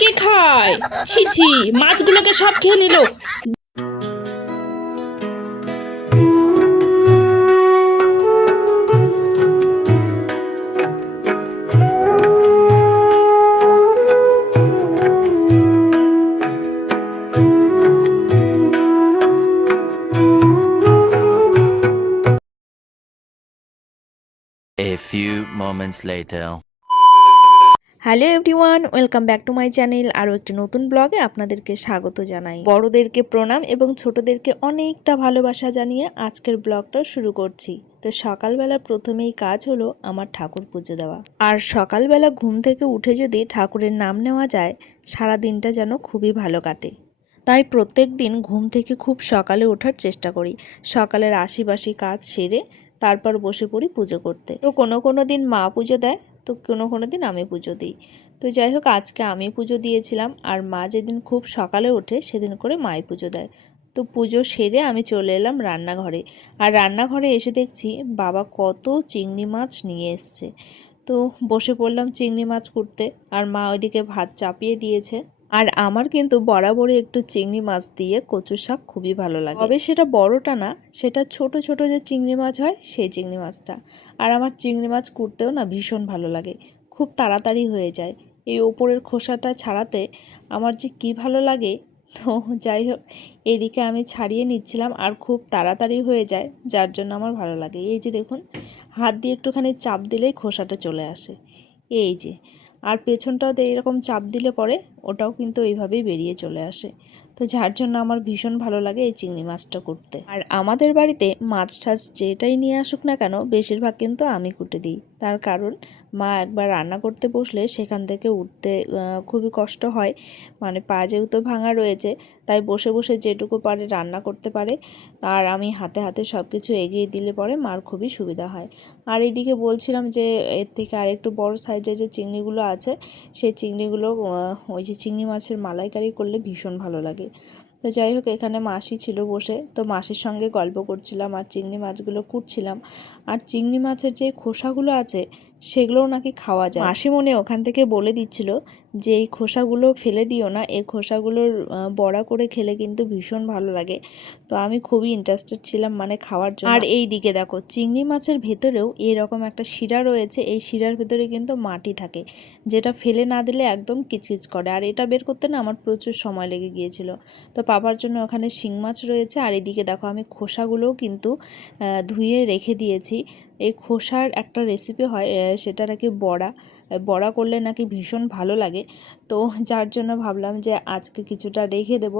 কে খায়? ছি ছি, মাছগুলোকে সব খেয়ে নিল। A few moments later. Hello everyone, welcome back to my channel. আরও একটি নতুন ব্লগে আপনাদেরকে স্বাগত জানাই। বড়দেরকে প্রণাম এবং ছোটদেরকে অনেকটা ভালোবাসা জানিয়ে আজকের ব্লগটা শুরু করছি। তো সকালবেলা প্রথমেই কাজ হলো আমার ঠাকুর পুজো দেওয়া। আর সকালবেলা ঘুম থেকে উঠে যদি ঠাকুরের নাম নেওয়া যায়, সারা দিনটা যেন খুবই ভালো কাটে। তাই প্রত্যেক দিন ঘুম থেকে খুব সকালে ওঠার চেষ্টা করি। সকালের আশিবাসি কাজ সেরে তারপর বসে পড়ি পুজো করতে। তো কোনো দিন মা পুজো দেয়, তো কোনো দিন আমি পুজো দিই। তো যাই হোক, আজকে আমি পুজো দিয়েছিলাম, আর মা যেদিন খুব সকালে ওঠে সেদিন করে মাই পুজো দেয়। তো পুজো সেরে আমি চলে এলাম রান্নাঘরে। আর রান্নাঘরে এসে দেখছি বাবা কত চিংড়ি মাছ নিয়ে এসছে। তো বসে পড়লাম চিংড়ি মাছ কুটতে, আর মা ওইদিকে ভাত চাপিয়ে দিয়েছে। আর আমার কিন্তু বরাবরই একটু চিংড়ি মাছ দিয়ে কচু শাক খুবই ভালো লাগে, তবে সেটা বড়টা না, সেটা ছোট ছোট যে চিংড়ি মাছ হয় সেই চিংড়ি মাছটা। আর আমার চিংড়ি মাছ কুটতেও না ভীষণ ভালো লাগে, খুব তাড়াতাড়ি হয়ে যায়। এই ওপরের খোসাটা ছাড়াতে আমার যে কি ভালো লাগে। তো যাই হোক, এদিকে আমি ছাড়িয়ে নিচ্ছিলাম আর খুব তাড়াতাড়ি হয়ে যায়, যার জন্য আমার ভালো লাগে। এই যে দেখুন, হাত দিয়ে একটুখানি চাপ দিলেই খোসাটা চলে আসে, এই যে। আর পেছনটাও এরকম চাপ দিলে পরে ওটাও কিন্তু এইভাবেই বেরিয়ে চলে আসে। তো যার জন্য আমার ভীষণ ভালো লাগে এই চিংড়ি মাছটা কুটতে। আর আমাদের বাড়িতে মাছ টাছ যেটাই নিয়ে আসুক না কেন, বেশিরভাগ কিন্তু আমি কুটে দিই। তার কারণ মা একবার রান্না করতে বসলে সেখান থেকে উঠতে খুবই কষ্ট হয়, মানে পা যেহেতু ভাঙা রয়েছে, তাই বসে বসে যেটুকু পারে রান্না করতে পারে। আর আমি হাতে হাতে সব কিছু এগিয়ে দিলে পরে মার খুবই সুবিধা হয়। আর এইদিকে বলছিলাম যে এর থেকে আরেকটু বড় সাইজের যে চিংড়িগুলো আছে, সেই চিংড়িগুলো ওই যে চিংড়ি মাছের মালাইকারি করলে ভীষণ ভালো লাগে। তো যাই হোক, এখানে মাসি ছিল বসে, তো মাসির সঙ্গে গল্প করছিলাম আর চিংড়ি মাছগুলো কুটছিলাম। আর চিংড়ি মাছের যে খোসাগুলো আছে সেগুলোও নাকি খাওয়া যায়। মাসিমণি ওখান থেকে বলে দিচ্ছিল যে এই খোসাগুলো ফেলে দিও না, এই খোসাগুলোর বড়া করে খেলে কিন্তু ভীষণ ভালো লাগে। তো আমি খুবই ইন্টারেস্টেড ছিলাম মানে খাওয়ার জন্য। আর এই দিকে দেখো, চিংড়ি মাছের ভেতরেও এরকম একটা শিরা রয়েছে, এই শিরার ভেতরে কিন্তু মাটি থাকে, যেটা ফেলে না দিলে একদম কিচকিচ করে। আর এটা বের করতে না আমার প্রচুর সময় লেগে গিয়েছিল। তো পাপার জন্য ওখানে শিং মাছ রয়েছে। আর এদিকে দেখো, আমি খোসাগুলোও কিন্তু ধুয়ে রেখে দিয়েছি। এই খোসার একটা রেসিপি হয়, সেটা নাকি বড়া করলে নাকি ভীষণ ভালো লাগে। তো যার জন্য ভাবলাম যে আজকে কিছুটা রেখে দেব,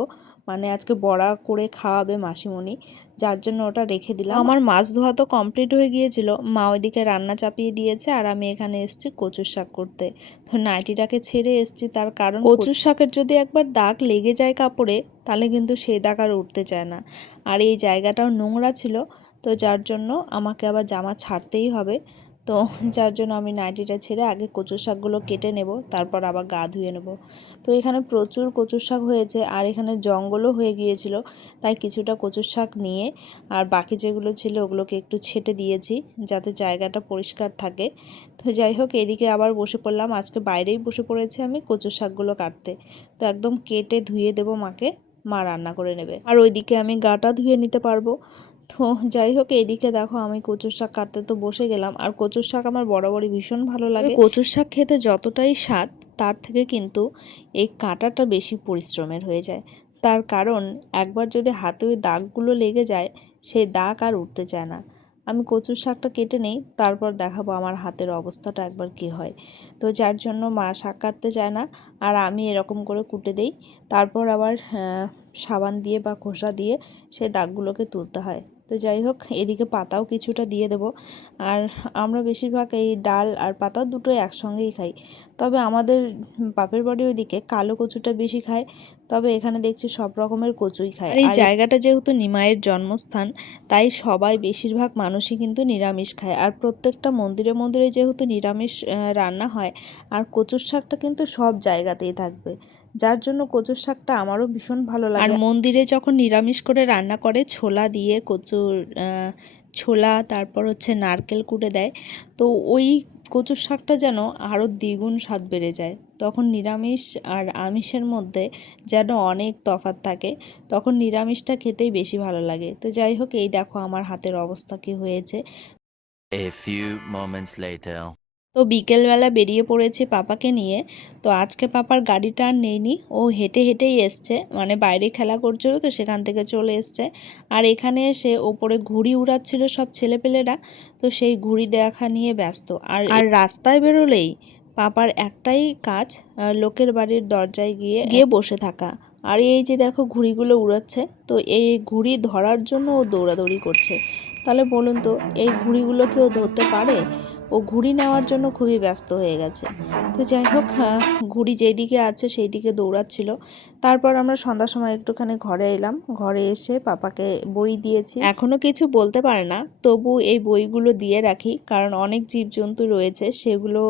মানে আজকে বড়া করে খাওয়াবে মাসিমণি, যার জন্য ওটা রেখে দিলাম। আমার মাছ ধোয়া তো কমপ্লিট হয়ে গিয়েছিল, মা ওইদিকে রান্না চাপিয়ে দিয়েছে, আর আমি এখানে এসেছি কচুর শাক করতে। তো নাইটিটাকে ছেড়ে এসেছি, তার কারণ কচুর শাকের যদি একবার দাগ লেগে যায় কাপড়ে, তাহলে কিন্তু সেই দাগ আর উঠতে চায় না। আর এই জায়গাটাও নোংরা ছিল, তো যার জন্য আমাকে আবার জামা ছাড়তেই হবে। তো যার জন্য আমি নাইটিটা ছেড়ে আগে কচুর শাকগুলো কেটে নেব, তারপর আবার গা ধুয়ে নেব। তো এখানে প্রচুর কচুর শাক হয়েছে, আর এখানে জঙ্গলও হয়ে গিয়েছিল, তাই কিছুটা কচুর শাক নিয়ে আর বাকি যেগুলো ছিল ওগুলোকে একটু ছেটে দিয়েছি, যাতে জায়গাটা পরিষ্কার থাকে। তো যাই হোক, এদিকে আবার বসে পড়লাম, আজকে বাইরেই বসে পড়েছি আমি কচুর শাকগুলো কাটতে। তো একদম কেটে ধুয়ে দেবো মাকে, মা রান্না করে নেবে, আর ওইদিকে আমি গাটা ধুয়ে নিতে পারবো। তো যাই হোক, এইদিকে দেখো আমি কচুর শাক কাটতে তো বসে গেলাম। আর কচুর শাক আমার বরাবরই ভীষণ ভালো লাগে। কচুর শাক খেতে যতটাই স্বাদ, তার থেকে কিন্তু এই কাটাটা বেশি পরিশ্রমের হয়ে যায়। তার কারণ একবার যদি হাতে ওই দাগগুলো লেগে যায়, সেই দাগ আর উঠতে চায় না। আমি কচুর শাকটা কেটে নেই, তারপর দেখাবো আমার হাতের অবস্থাটা একবার কি হয়। তো যার জন্য মা শাক কাটতে চায় না, আর আমি এরকম করে কুটে দেই। তারপর আবার সাবান দিয়ে বা খোসা দিয়ে সেই দাগগুলোকে তুলতে হয়। তো যাই হোক, এদিকে পাতাও কিছুটা দিয়ে দেব। আর আমরা বেশিরভাগ এই ডাল আর পাতা দুটোই একসঙ্গেই খাই, তবে আমাদের বাপের বাড়ি ওইদিকে কালো কচুটা বেশি খায়, তবে এখানে দেখছি সব রকমের কচুই খায়। আর এই জায়গাটা যেহেতু নিমাইয়ের জন্মস্থান, তাই সবাই বেশিরভাগ মানুষই কিন্তু নিরামিষ খায়। আর প্রত্যেকটা মন্দিরে মন্দিরে যেহেতু নিরামিষ রান্না হয়, আর কচুর শাকটা কিন্তু সব জায়গাতেই থাকবে, যার জন্য কচুর শাকটা আমারও ভীষণ ভালো লাগে। আর মন্দিরে যখন নিরামিষ করে রান্না করে ছোলা দিয়ে, কচুর ছোলা, তারপর হচ্ছে নারকেল কুটে দেয়, তো ওই কচুর শাকটা যেন আরও দ্বিগুণ স্বাদ বেড়ে যায়। তখন নিরামিষ আর আমিষের মধ্যে যেন অনেক তফাৎ থাকে, তখন নিরামিষটা খেতেই বেশি ভালো লাগে। তো যাই হোক, এই দেখো আমার হাতের অবস্থা কী হয়েছে। A few moments later. তো বিকেলবেলা বেরিয়ে পড়েছি পাপাকে নিয়ে। তো আজকে পাপার গাড়িটা আর নেইনি, ও হেঁটে হেঁটেই এসছে, মানে বাইরে খেলা করছিল তো সেখান থেকে চলে এসছে। আর এখানে এসে ওপরে ঘুড়ি উড়াচ্ছিল সব ছেলেপেলেরা, তো সেই ঘুড়ি দেখা নিয়ে ব্যস্ত। আর রাস্তায় বেরোলেই পাপার একটাই কাজ, লোকের বাড়ির দরজায় গিয়ে গিয়ে বসে থাকা। আর এই যে দেখো ঘুড়িগুলো উড়াচ্ছে, তো এই ঘুড়ি ধরার জন্য ও দৌড়াদৌড়ি করছে। তাহলে বলুন তো, এই ঘুড়িগুলো কেউ ধরতে পারে? ও ঘুড়ি নেওয়ার জন্য খুবই ব্যস্ত হয়ে গেছে। তো যাই হোক, ঘুড়ি যেই দিকে আছে সেই দিকে দৌড়াচ্ছিল। তারপর আমরা সন্ধ্যার সময় একটুখানি ঘরে এলাম। ঘরে এসে পাপাকে বই দিয়েছি। এখনও কিছু বলতে পারে না, তবু এই বইগুলো দিয়ে রাখি, কারণ অনেক জীবজন্তু রয়েছে, সেগুলো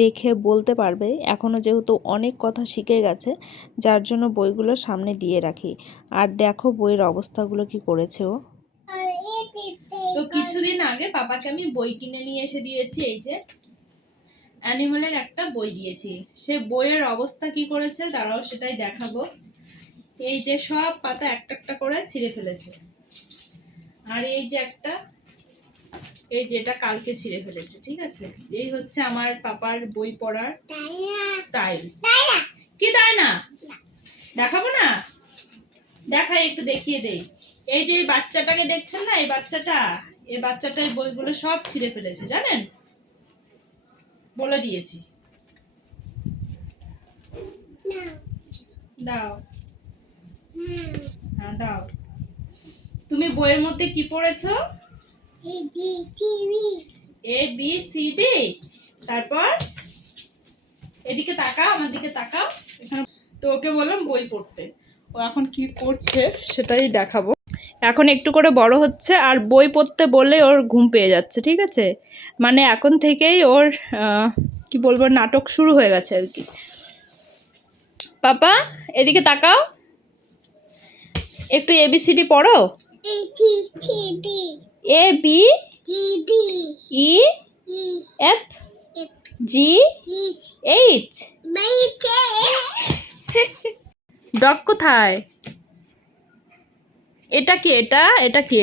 দেখে বলতে পারবে। এখনও যেহেতু অনেক কথা শিখে গেছে, যার জন্য বইগুলো সামনে দিয়ে রাখি। আর দেখো বইয়ের অবস্থাগুলো কি করেছে ও। তো কিছুদিন আগে পাপাকে আমি বই কিনে নিয়ে এসে দিয়েছি, এই যে অ্যানিমেলের একটা বই দিয়েছি। সে বইয়ের অবস্থা কি করেছে দাঁড়াও সেটাই দেখাবো। এই যে সব পাতা একটা একটা করে ছিঁড়ে ফেলেছে। আর এই যে একটা, এই যেটা কালকে ছিঁড়ে ফেলেছে, ঠিক আছে। এই হচ্ছে আমার পাপার বই পড়ার স্টাইল। কি দেয় না? দেখাবো না? দেখাই, একটু দেখিয়ে দেই। এই যে এই বাচ্চাটাকে দেখছেন না, এই বাচ্চাটা এই বইগুলো সব ছিঁড়ে ফেলেছে, জানেন? বলে দিয়েছি। দাও, হ্যাঁ দাও। তুমি বইয়ের মধ্যে কি পড়েছো? A B C D. তারপর এদিকে তাকাও, আমার দিকে তাকাও। এখানে তো ওকে বললাম বই পড়তে, ও এখন কি করছে সেটাই দেখাবো। এখন একটু করে বড় হচ্ছে, আর বই পড়তে বললে ওর ঘুম পেয়ে যাচ্ছে, ঠিক আছে। মানে এখন থেকেই ওর কি বলবো, নাটক শুরু হয়ে গেছে আর কি। পাপা এদিকে তাকাও, একটু এবিসিডি পড়ো। A B E F G H. Dog কোথায়? এটা কি? এটা কি?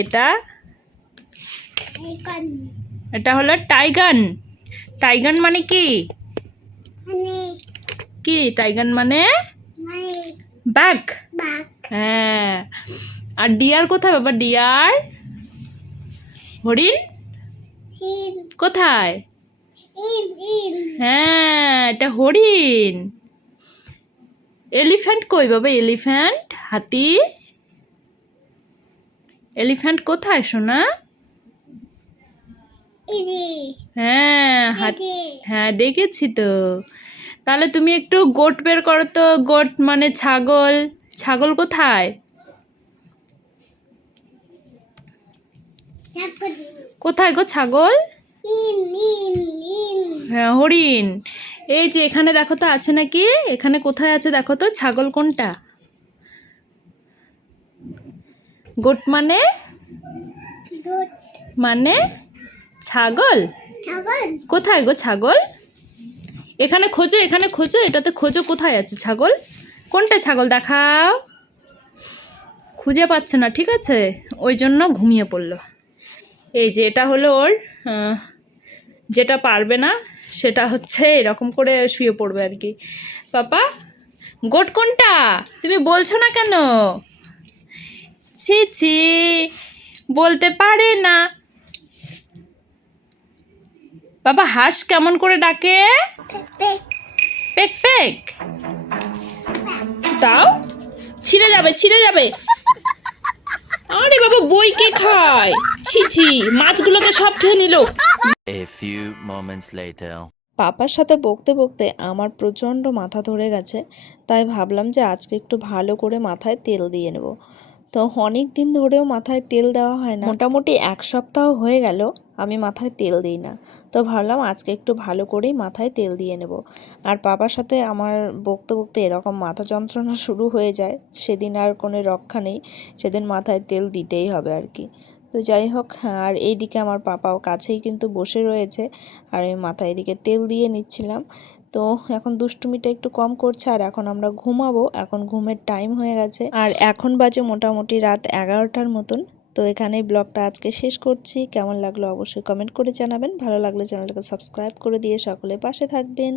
এটা হলো টাইগান। টাইগান মানে কি? কি টাইগান মানে? বাঘ। হ্যাঁ। আর ডিয়ার কোথায় বাবা? ডিয়ার হরিণ কোথায়? হ্যাঁ, এটা হরিণ। এলিফ্যান্ট কই বাবা? এলিফ্যান্ট, হাতি। এলিফ্যান্ট কোথায় সোনা? হ্যাঁ, হ্যাঁ দেখেছি তো। তাহলে তুমি একটু গোট বের করো তো। গোট মানে ছাগল। ছাগল কোথায়? কোথায় গো ছাগল? হ্যাঁ হরিণ। এই যে এখানে দেখো তো আছে নাকি? এখানে কোথায় আছে দেখো তো, ছাগল কোনটা? গোট মানে? মানে ছাগল। কোথায় গো ছাগল? এখানে খোঁজো, এখানে খোঁজো, এটাতে খোঁজো কোথায় আছে ছাগল। কোনটা ছাগল দেখাও। খুঁজে পাচ্ছে না, ঠিক আছে, ওই জন্য ঘুমিয়ে পড়লো। এই যে এটা হলো ওর, যেটা পারবে না সেটা হচ্ছে এরকম করে শুয়ে পড়বে আর কি। পাপা গোট কোনটা তুমি বলছো না কেন? ছি ছি, বলতে পারে না। বাবা হাঁস কেমন করে ডাকে? পেক পেক। দাও, ছিঁড়ে যাবে, ছিঁড়ে যাবে। আরে বাবা বই কে খায়? ছি ছি, মাছগুলোকে সব খেয়ে নিল। A few moments later. পাপার সাথে বকতে বকতে আমার প্রচণ্ড মাথা ধরে গেছে, তাই ভাবলাম যে আজকে একটু ভালো করে মাথায় তেল দিয়ে নেব। তো অনেক দিন ধরেও মাথায় তেল দেওয়া হয় না, মোটামুটি 1 সপ্তাহ হয়ে গেল আমি মাথায় তেল দিই না। তো ভাবলাম আজকে একটু ভালো করেই মাথায় তেল দিয়ে নেব। আর পাপার সাথে আমার বকতে বকতে এরকম মাথা যন্ত্রণা শুরু হয়ে যায়, সেদিন আর কোনো রক্ষা নেই, সেদিন মাথায় তেল দিতেই হবে আর কি। তো যাই হোক, আর এইদিকে আমার পাপাও কাছেই কিন্তু বসে রয়েছে আর আমি মাথায় এদিকে তেল দিয়ে নিচ্ছিলাম। তো এখন দুষ্টুমিটা একটু কম করছে আর এখন আমরা ঘুমাবো, এখন ঘুমের টাইম হয়ে গেছে আর এখন বাজে মোটামুটি রাত 11টার মতন। তো এখানে ব্লগটা আজকে শেষ করছি। কেমন লাগলো অবশ্যই কমেন্ট করে জানাবেন, ভালো লাগলে চ্যানেলটাকে সাবস্ক্রাইব করে দিয়ে সকলে পাশে থাকবেন।